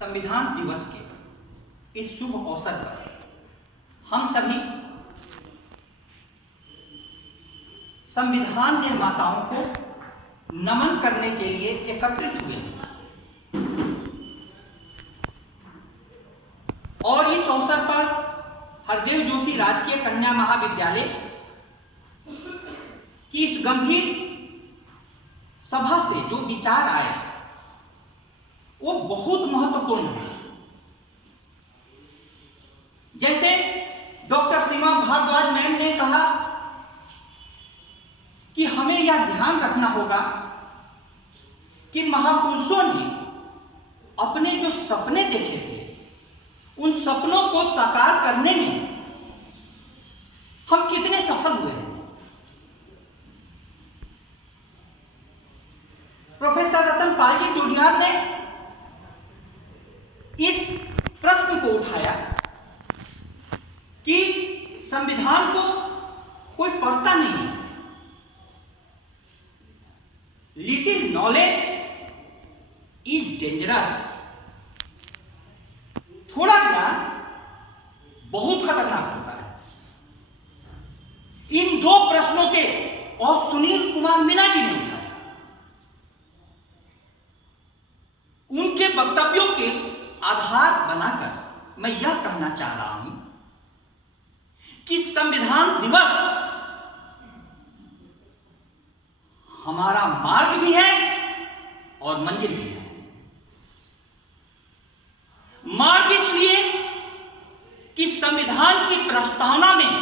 संविधान दिवस के इस शुभ अवसर पर हम सभी संविधान निर्माताओं को नमन करने के लिए एकत्रित हुए हैं और इस अवसर पर हरदेव जोशी राजकीय कन्या महाविद्यालय की इस गंभीर सभा से जो विचार आए वो बहुत महत्वपूर्ण है। जैसे डॉक्टर सीमा भारद्वाज मैम ने कहा कि हमें यह ध्यान रखना होगा कि महापुरुषों ने अपने जो सपने देखे थे उन सपनों को साकार करने में हम कितने सफल हुए हैं। प्रोफेसर रतन पाल जी टूडियार ने इस प्रश्न को उठाया कि संविधान को कोई पढ़ता नहीं, लिटिल नॉलेज इज डेंजरस। थोड़ा ज्ञान बहुत खतरनाक होता है। इन दो प्रश्नों के और सुनील कुमार मीना जी ने उठाया। उनके वक्तव्यों के आधार बनाकर मैं यह कहना चाह रहा हूं कि संविधान दिवस हमारा मार्ग भी है और मंजिल भी है। मार्ग इसलिए कि संविधान की प्रस्तावना में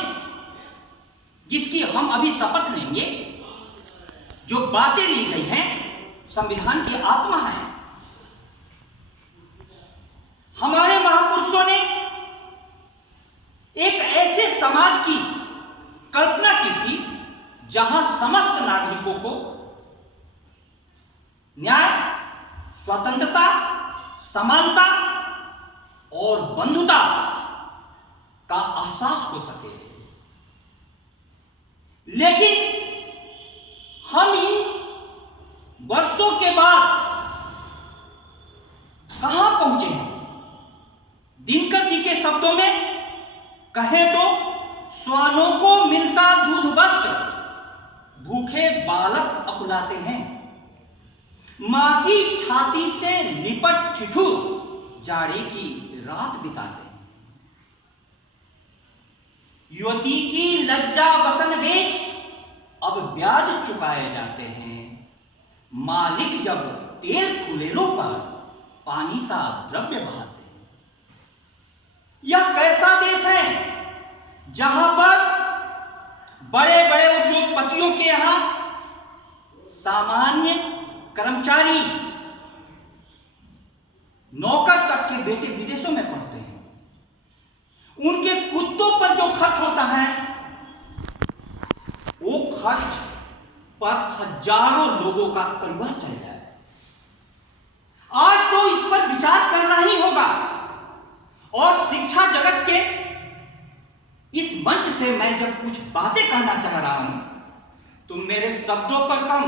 जिसकी हम अभी शपथ लेंगे, जो बातें ली गई हैं, संविधान की आत्मा है। हमारे महापुरुषों ने एक ऐसे समाज की कल्पना की थी जहां समस्त नागरिकों को न्याय, स्वतंत्रता, समानता और बंधुता का एहसास हो सके। लेकिन हम इन वर्षों के बाद कहां पहुंचे हैं? दिनकर जी के शब्दों में कहें तो श्वानों को मिलता दूध वस्त्र, भूखे बालक अकुलाते हैं। मां की छाती से लिपट ठिठुर जाड़े की रात बिताते हैं। युवती की लज्जा वसन बेच अब ब्याज चुकाए जाते हैं। मालिक जब तेल खुलेलों पर पानी सा द्रव्य बहाते हैं। यह कैसा देश है जहां पर बड़े बड़े उद्योगपतियों के यहां सामान्य कर्मचारी, नौकर तक के बेटे विदेशों में पढ़ते हैं। उनके कुत्तों पर जो खर्च होता है वो खर्च पर हजारों लोगों का परिवार चल जाए। आज तो इस पर विचार करना ही होगा। और शिक्षा जगत के इस मंच से मैं जब कुछ बातें कहना चाह रहा हूं तो मेरे शब्दों पर कम,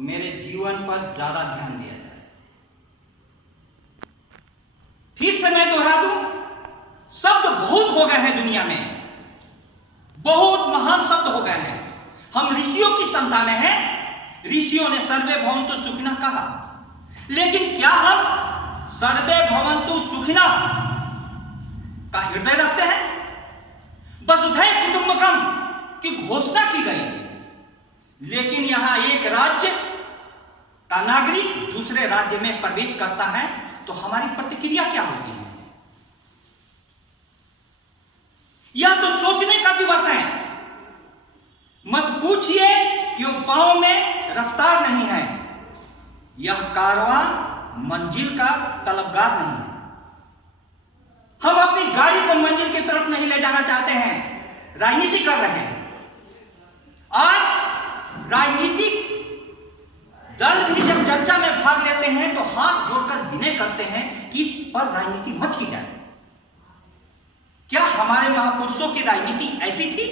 मेरे जीवन पर ज्यादा ध्यान दिया जाए। फिर से मैं दोहरा दूं, शब्द बहुत हो गए हैं दुनिया में, बहुत महान शब्द हो गए हैं। हम ऋषियों की संतानें हैं। ऋषियों ने सर्वे भवन्तु सुखिनः कहा, लेकिन क्या हम सर्वे भवन्तु सुखिनः का हृदय रखते हैं? वसुधैव कुटुंबकम की घोषणा की गई, लेकिन यहां एक राज्य का नागरिक दूसरे राज्य में प्रवेश करता है तो हमारी प्रतिक्रिया क्या होती है? यह तो सोचने का दिवस है। मत पूछिए क्यों पांव में रफ्तार नहीं है। यह कारवां मंजिल का तलबगार नहीं है। हम अपनी गाड़ी को मंजिल की तरफ नहीं ले जाना चाहते हैं, राजनीति कर रहे हैं। आज राजनीतिक दल भी जब चर्चा में भाग लेते हैं तो हाथ जोड़कर विनय करते हैं कि इस पर राजनीति मत की जाए। क्या हमारे महापुरुषों की राजनीति ऐसी थी?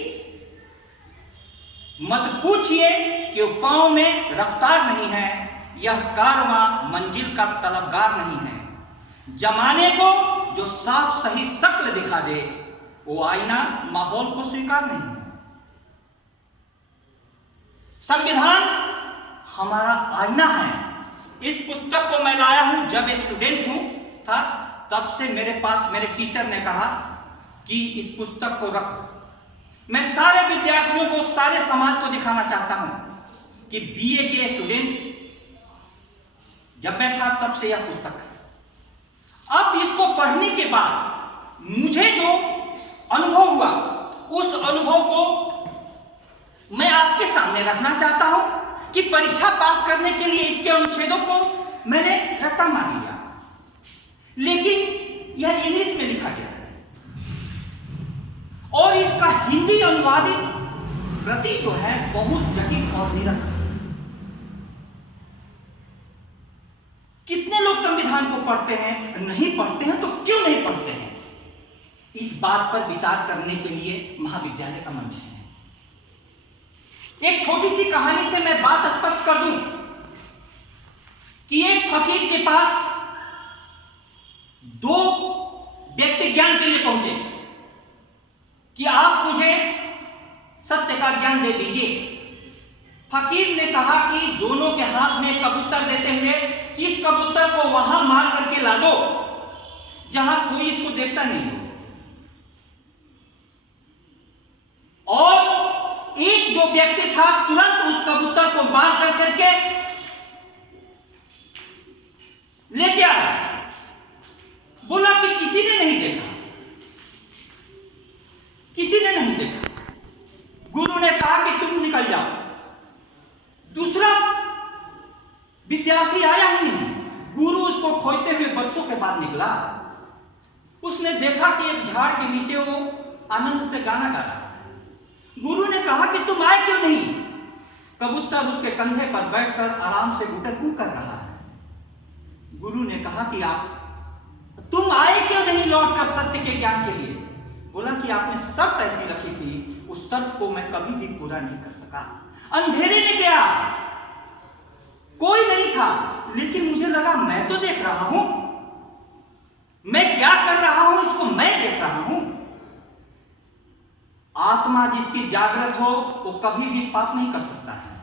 मत पूछिए कि पांव में रफ्तार नहीं है, यह कारवां मंजिल का तलबगार नहीं है। जमाने को जो साफ सही शक्ल दिखा दे, वो आईना माहौल को स्वीकार नहीं है। संविधान हमारा आईना है। इस पुस्तक को मैं लाया हूं जब स्टूडेंट था, तब से मेरे पास मेरे टीचर ने कहा कि इस पुस्तक को रखो। मैं सारे विद्यार्थियों को, सारे समाज को दिखाना चाहता हूं कि बीए के स्टूडेंट जब मैं था तब से यह पुस्तक है। अब इसको पढ़ने के बाद मुझे जो अनुभव हुआ, उस अनुभव को मैं आपके सामने रखना चाहता हूं कि परीक्षा पास करने के लिए इसके अनुच्छेदों को मैंने रट्टा मार लिया, लेकिन यह इंग्लिश में लिखा गया है और इसका हिंदी अनुवादित प्रति जो है बहुत जटिल और नीरस है। कितने लोग संविधान को पढ़ते हैं? नहीं पढ़ते हैं तो क्यों नहीं पढ़ते हैं? इस बात पर विचार करने के लिए महाविद्यालय का मंच है। एक छोटी सी कहानी से मैं बात स्पष्ट कर दूं कि एक फकीर के पास दो व्यक्ति ज्ञान के लिए पहुंचे कि आप मुझे सत्य का ज्ञान दे दीजिए। फकीर ने कहा कि दोनों के हाथ में कबूतर देते हुए कि इस कबूतर को वहां मार करके ला दो जहां कोई इसको देखता नहीं हो, और एक जो व्यक्ति था तुरंत उस कबूतर को मार कर करके लेके आया। बोला कि किसी ने नहीं देखा, किसी ने नहीं देखा। गुरु ने कहा कि तुम निकल जाओ। दूसरा विद्यार्थी आया ही नहीं। गुरु उसको खोजते हुए बरसों के बाद निकला। उसने देखा कि एक झाड़ के नीचे वो आनंद से गाना गा रहा है। गुरु ने कहा कि तुम आए क्यों नहीं? कबूतर उसके कंधे पर बैठकर आराम से गुटरगुट कर रहा है। गुरु ने कहा कि तुम आए क्यों नहीं लौटकर सत्य के ज्ञान के लिए? बोला कि आपने शर्त ऐसी रखी थी, उस शर्त को मैं कभी भी पूरा नहीं कर सका। अंधेरे में गया, कोई नहीं था, लेकिन मुझे लगा मैं तो देख रहा हूं, मैं क्या कर रहा हूं इसको मैं देख रहा हूं। आत्मा जिसकी जागृत हो वो कभी भी पाप नहीं कर सकता है।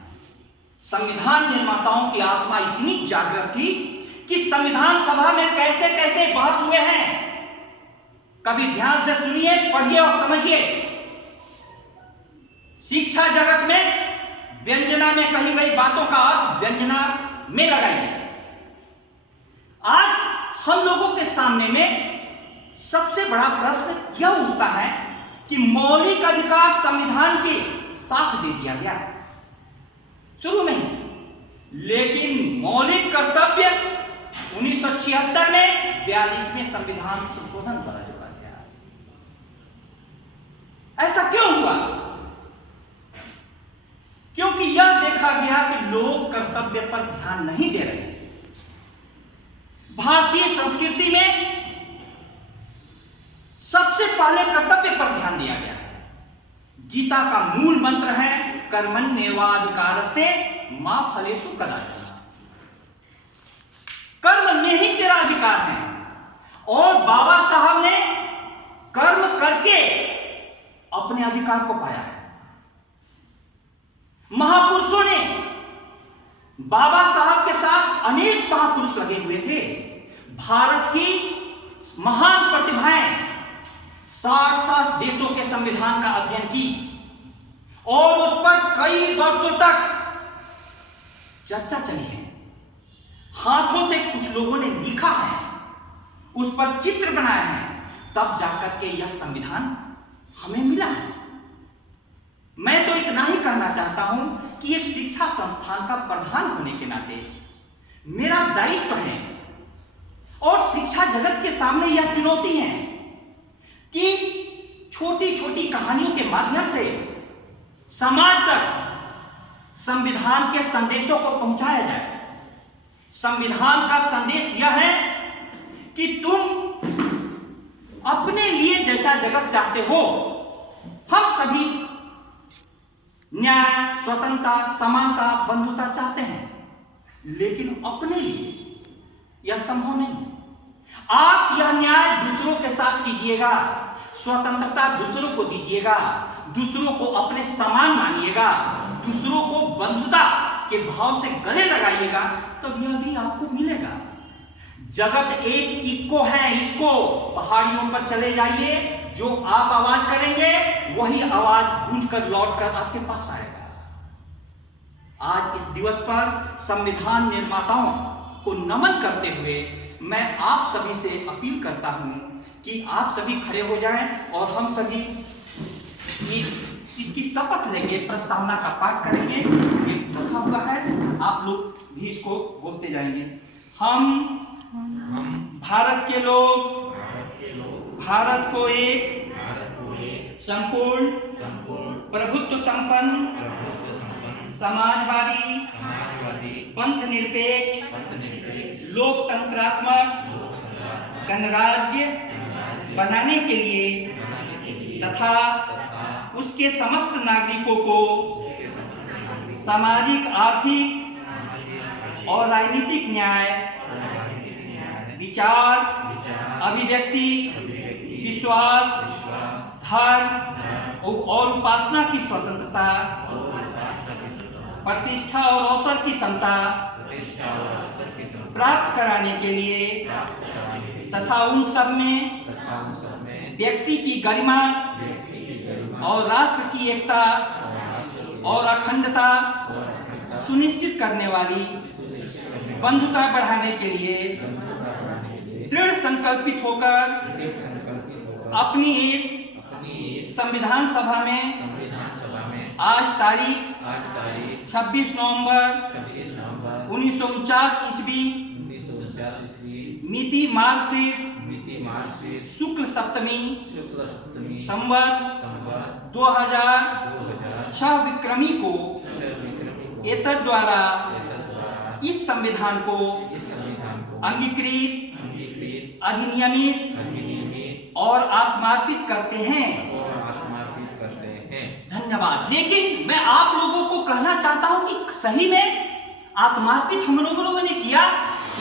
संविधान निर्माताओं की आत्मा इतनी जागृत थी कि संविधान सभा में कैसे कैसे बहस हुए हैं। कभी ध्यान से सुनिए, पढ़िए और समझिए। शिक्षा जगत में व्यंजना में कही गई बातों का अर्थ व्यंजना में लगाइए। आज हम लोगों के सामने में सबसे बड़ा प्रश्न यह उठता है कि मौलिक अधिकार संविधान के साथ दे दिया गया शुरू में ही, लेकिन मौलिक कर्तव्य 1976 में 42वें संविधान संशोधन द्वारा जोड़ा गया। ऐसा क्यों हुआ? क्योंकि यह देखा गया कि लोग कर्तव्य पर ध्यान नहीं दे रहे। भारतीय संस्कृति में सबसे पहले कर्तव्य पर ध्यान दिया गया है। गीता का मूल मंत्र है कर्मण्येवाधिकारस्ते मा फलेषु कदाचन। कर्म में ही तेरा अधिकार है। और बाबा साहब ने कर्म करके अपने अधिकार को पाया है। महापुरुषों ने, बाबा साहब के साथ अनेक महापुरुष लगे हुए थे। भारत की महान प्रतिभाएं 60 देशों के संविधान का अध्ययन की और उस पर कई वर्षों तक चर्चा चली है। हाथों से कुछ लोगों ने लिखा है, उस पर चित्र बनाया है, तब जाकर के यह संविधान हमें मिला है। मैं तो इतना ही कहना चाहता हूं कि एक शिक्षा संस्थान का प्रधान होने के नाते मेरा दायित्व है और शिक्षा जगत के सामने यह चुनौती है कि छोटी छोटी कहानियों के माध्यम से समाज तक संविधान के संदेशों को पहुंचाया जाए। संविधान का संदेश यह है कि तुम अपने लिए जैसा जगत चाहते हो। हम सभी न्याय, स्वतंत्रता, समानता, बंधुता चाहते हैं, लेकिन अपने लिए यह संभव नहीं है। आप यह न्याय दूसरों के साथ कीजिएगा, स्वतंत्रता दूसरों को दीजिएगा, दूसरों को अपने समान मानिएगा, दूसरों को बंधुता के भाव से गले लगाइएगा, तब यह भी आपको मिलेगा। जगत एक इक्को है, इक्को। पहाड़ियों पर चले जाइए, जो आप आवाज करेंगे वही आवाज गूंज कर लौट कर आपके पास आएगा। आज इस दिवस पर संविधान निर्माताओं को नमन करते हुए मैं आप सभी से अपील करता हूं कि आप सभी खड़े हो जाएं और हम सभी इसकी शपथ लेंगे, प्रस्तावना का पाठ करेंगे। ये रखा हुआ है, आप लोग भी इसको बोलते जाएंगे। हम भारत के लोग भारत को एक संपूर्ण प्रभुत्व संपन्न समाजवादी पंथ निरपेक्ष लोकतंत्रात्मक गणराज्य बनाने के लिए तथा उसके समस्त नागरिकों को सामाजिक, आर्थिक और राजनीतिक न्याय, विचार, अभिव्यक्ति, विश्वास, धर्म और उपासना की स्वतंत्रता, प्रतिष्ठा और अवसर की समता प्राप्त कराने के लिए तथा उन सब में व्यक्ति की गरिमा और राष्ट्र की एकता और अखंडता सुनिश्चित करने वाली बंधुता बढ़ाने के लिए दृढ़ संकल्पित होकर अपनी इस संविधान सभा में आज तारीख 26 नवंबर 1949 ईस्वी मिति मार्गशीर्ष शुक्ल सप्तमी संवत 2006 विक्रमी को एतद द्वारा इस संविधान को अंगीकृत, अधिनियमित और आत्मार्पित करते हैं। धन्यवाद। लेकिन मैं आप लोगों को कहना चाहता हूं कि सही में आत्मार्पित हम लोगों ने किया?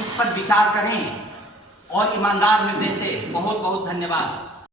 इस पर विचार करें और ईमानदार हृदय से बहुत बहुत धन्यवाद।